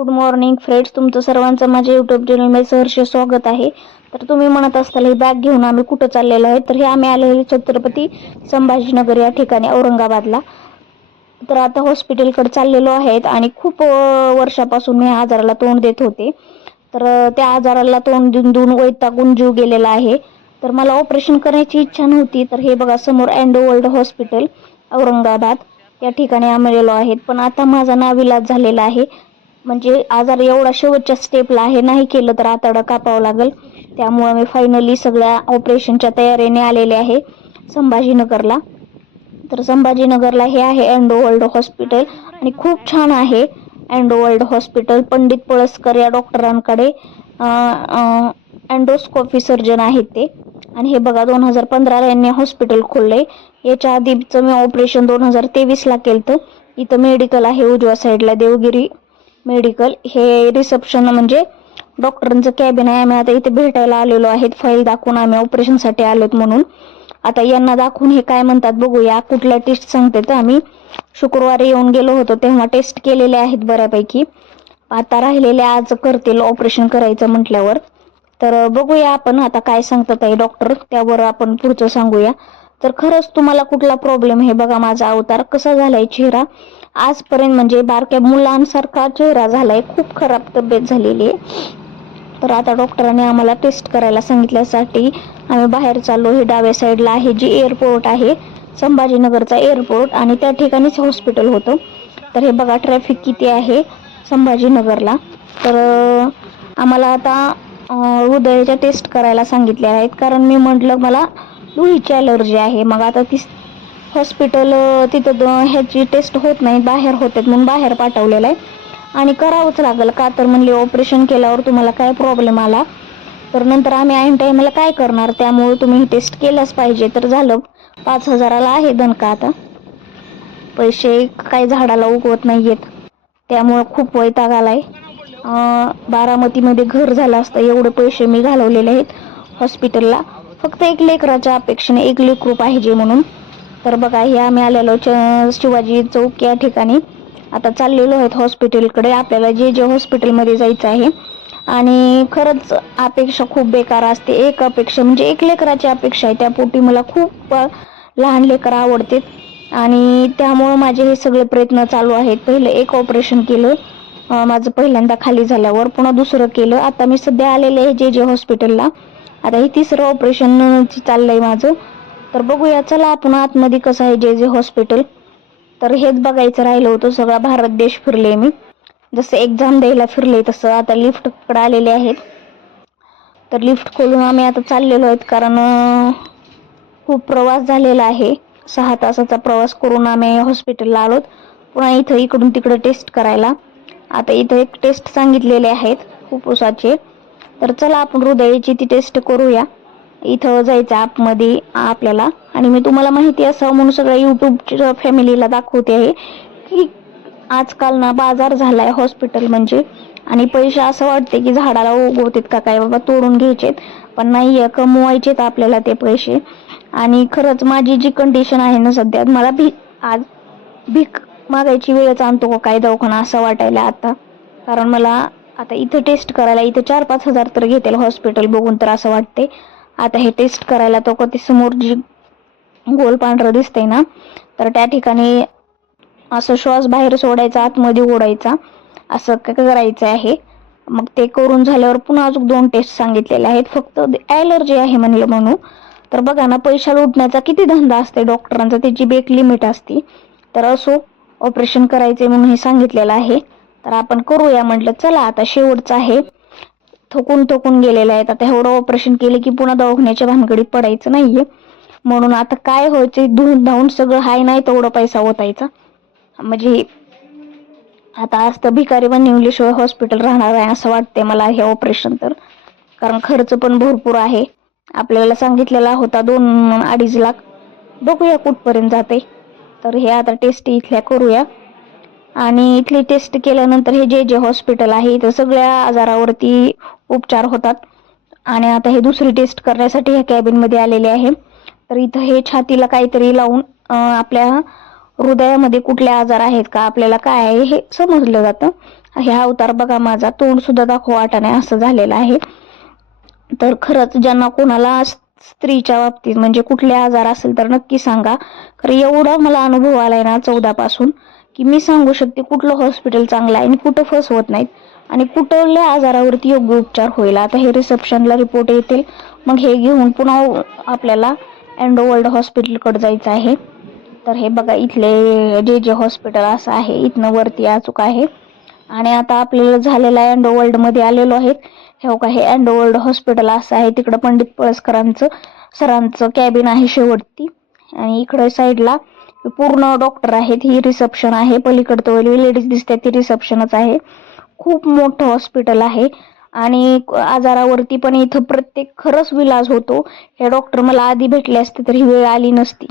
Good morning friends, तुमचं सर्वांचं माझ्या यूट्यूब चॅनलमध्ये सहर्ष स्वागत आहे. तर तुम्ही म्हणत असताल ही बॅग घेऊन आम्ही कुठं चाललेलो आहे, तर हे आम्ही आलेलो छत्रपती संभाजीनगर या ठिकाणी औरंगाबादला. तर आता हॉस्पिटलकडे चाललेलो आहेत आणि खूप वर्षापासून मी आजाराला तोंड देत होते. तर त्या आजाराला तोंड देऊन देऊन वैतागून जीव गेलेला आहे. तर मला ऑपरेशन करायची इच्छा नव्हती. तर हे बघा समोर अँडो वर्ल्ड हॉस्पिटल औरंगाबाद या ठिकाणी आलेलो आहेत. पण आता माझा नाविलाज झालेला आहे. म्हणजे आजार एवढा शेवटच्या स्टेपला आहे, नाही केलं तर आतडं कापावं लागेल. त्यामुळे मी फायनली सगळ्या ऑपरेशनच्या तयारीने आलेले आहे संभाजीनगरला. तर संभाजीनगरला हे आहे अँडो वर्ल्ड हॉस्पिटल आणि खूप छान आहे अँडो वर्ल्ड हॉस्पिटल. पंडित पळसकर या डॉक्टरांकडे एंडोस्कोपी सर्जन आहेत ते. आणि हे बघा 2015ला यांनी हॉस्पिटल खोललंय. याच्या आधीचं मी ऑपरेशन 2023ला केलं. इथं मेडिकल आहे उजव्या साईडला, देवगिरी मेडिकल. हे रिसेप्शन म्हणजे डॉक्टरांचं कॅबिन आहे. आम्ही आता इथे भेटायला आलेलो आहेत, फाईल दाखवून आम्ही ऑपरेशनसाठी आलोत म्हणून. आता यांना दाखवून हे काय म्हणतात बघूया, कुठल्या टेस्ट सांगते. तर आम्ही शुक्रवारी येऊन गेलो होतो तेव्हा टेस्ट केलेले आहेत बऱ्यापैकी. आता राहिलेले आज करतील ऑपरेशन करायचं म्हटल्यावर. तर बघूया आपण आता काय सांगतात आहे डॉक्टर, त्यावर आपण पुढचं सांगूया. तर खरंच तुम्हाला कुठला प्रॉब्लेम, हे बघा माझा अवतार कसा झालाय चेहरा आजपर्यंत, म्हणजे बारक्या मुलांसारखा चेहरा झालाय, खूप खराब तब्येत झालेली आहे. तर आता डॉक्टरांनी आम्हाला टेस्ट करायला सांगितल्यासाठी आम्ही बाहेर चाललो. हे डाव्या साईडला आहे जी एअरपोर्ट आहे, संभाजीनगरचा एअरपोर्ट, आणि त्या ठिकाणीच हॉस्पिटल होतं. तर हे बघा ट्रॅफिक किती आहे संभाजीनगरला. तर आम्हाला आता हृदयाच्या टेस्ट करायला सांगितले आहेत, कारण मी म्हटलं मला धुळीची ॲलर्जी आहे. मग आता ती हॉस्पिटल तिथं ह्याची टेस्ट होत नाही, बाहेर होतात म्हणून बाहेर पाठवलेलं आहे. आणि करावंच लागेल का, तर म्हणले ऑपरेशन केल्यावर तुम्हाला काय प्रॉब्लेम आला तर नंतर आम्ही ऐन टाईमला काय करणार, त्यामुळे तुम्ही टेस्ट केलंच पाहिजे. तर झालं 5,000ला आहे दणका. आता पैसे काय झाडाला उगवत नाहीयेत, त्यामुळे खूप वैताग आलाय. बारामतीमध्ये घर झालं असतं एवढे पैसे मी घालवलेले आहेत हॉस्पिटलला, फक्त एक लेकराच्या अपेक्षेने, एक लेकरू पाहिजे म्हणून. तर बघा हे आम्ही आलेलो शिवाजी चौक या ठिकाणी. आता चाललेलो आहेत हॉस्पिटलकडे, आपल्याला जे हॉस्पिटलमध्ये जायचं आहे. आणि खरंच अपेक्षा खूप बेकार असते. एक अपेक्षा म्हणजे एक लेकराची अपेक्षा आहे, त्यापोटी मला खूप लहान लेकर आवडतात आणि त्यामुळं माझे हे सगळे प्रयत्न चालू आहेत. पहिलं एक ऑपरेशन केलं माझं पहिल्यांदा खाली झाल्यावर, पुन्हा दुसरं केलं. आता मी सध्या आलेले आहे जे हॉस्पिटलला. आता हे तिसरं ऑपरेशन चाललंय माझं. तर बघूया, चला आपण आतमध्ये कसं आहे जे हॉस्पिटल. तर हेच बघायचं राहिलं होतं. सगळा भारत देश फिरले मी, जसं एक्झाम द्यायला फिरले तसं. आता लिफ्टकडे आलेले आहेत, तर लिफ्ट खोलून आम्ही आता चाललेलो आहेत, कारण खूप प्रवास झालेला आहे. 6 तासाचा प्रवास करून आम्ही हॉस्पिटलला आलोत, पुन्हा इथं इकडून तिकडे टेस्ट करायला. आता इथं एक टेस्ट सांगितलेले आहेत फुफ्फुसाचे. तर चला आपण हृदयाची ती टेस्ट करूया. इथं जायचं आतमध्ये आपल्याला. आणि मी तुम्हाला माहिती असावं म्हणून सगळ्या यूट्यूब फॅमिलीला दाखवते आहे की आजकाल ना बाजार झालाय हॉस्पिटल म्हणजे. आणि पैसे असं वाटते की झाडाला उगवतात का काय, बाबा तोडून घ्यायचेत, पण नाही, कमवायचेत आपल्याला ते पैसे. आणि खरंच माझी जी कंडिशन आहे ना सध्या, मला आज भीक मागायची वेळच आणतो का काय दवाखाना असं वाटायला आता. कारण मला आता इथं टेस्ट करायला इथं 4-5 हजार तर घेतील हॉस्पिटल बघून, तर असं वाटते. आता हे टेस्ट करायला तो कधी समोर जी गोल पांढरं दिसतंय ना, तर त्या ठिकाणी असं श्वास बाहेर सोडायचा, आतमध्ये ओढायचा, असं करायचं आहे. मग ते करून झाल्यावर पुन्हा अजून 2 टेस्ट सांगितलेले आहेत, फक्त ॲलर्जी आहे म्हणलं म्हणून. तर बघा ना, पैसा लुटण्याचा किती धंदा असते डॉक्टरांचा, त्याची एक लिमिट असते. तर असो, ऑपरेशन करायचे म्हणून हे सांगितलेलं आहे, तर आपण करूया म्हटलं. चला आता शेवटचं आहे. थकून गेलेले आहेत. आता एवढं ऑपरेशन केलं की पुन्हा दवाखान्याच्या भानगडीत पडायचं नाहीये, म्हणून आता काय व्हायचं, धुवून धावून सगळं हाय नाही तेवढं पैसा होतायचा. म्हणजे आता आज तर भिकारी पण इंग्लिश हॉस्पिटल राहणार आहे असं वाटते मला हे ऑपरेशन. तर कारण खर्च पण भरपूर आहे. आपल्याला सांगितलेला होता 2-2.5 लाख. बघूया कुठपर्यंत जाते. तर हे आता टेस्ट इथल्या करूया. आणि इथली टेस्ट केल्यानंतर हे जे हॉस्पिटल आहे इथं सगळ्या आजारावरती उपचार होतात. आणि आता हे दुसरी टेस्ट करण्यासाठी ह्या कॅबिनमध्ये आलेले आहे. तर इथं हे छातीला काहीतरी लावून आपल्या हृदयामध्ये कुठले आजार आहेत का, आपल्याला काय आहे हे समजलं जातं. हे अवतार बघा माझा, तोंड सुद्धा दाखव वाटा नाही असं झालेलं आहे. तर खरंच ज्यांना कोणाला स्त्रीच्या बाबतीत म्हणजे कुठले आजार असेल तर नक्की सांगा. कारण एवढा मला अनुभव आलाय ना 14 पासून, की मी सांगू शकते कुठलं हॉस्पिटल चांगलं आहे आणि कुठं फसवत नाहीत आणि कुठल्या आजारावरती योग्य उपचार होईल. आता हे रिसेप्शनला रिपोर्ट येतील, मग हे घेऊन पुन्हा आपल्याला अँडो वर्ल्ड हॉस्पिटलकडे जायचं आहे. तर हे बघा इथले जे हॉस्पिटल असं आहे, इथनं वरती अचूक आहे. आणि आता आपल्याला झालेलं आहे अँडो वर्ल्ड मध्ये आलेलो आहे. हे का हे अँडो वर्ल्ड हॉस्पिटल असं आहे, तिकडं पंडित पळसकरांचं सरांचं कॅबिन आहे शेवटती. आणि इकडे साईडला पूर्ण डॉक्टर आहेत. ही रिसेप्शन आहे, पलीकडचं लेडीज दिसते ती रिसेप्शनच आहे. खूप मोठं हॉस्पिटल आहे आणि आजारावरती पण इथं प्रत्येक खरंच विलाज होतो. हे डॉक्टर मला आधी भेटले असते तर ही वेळ आली नसती.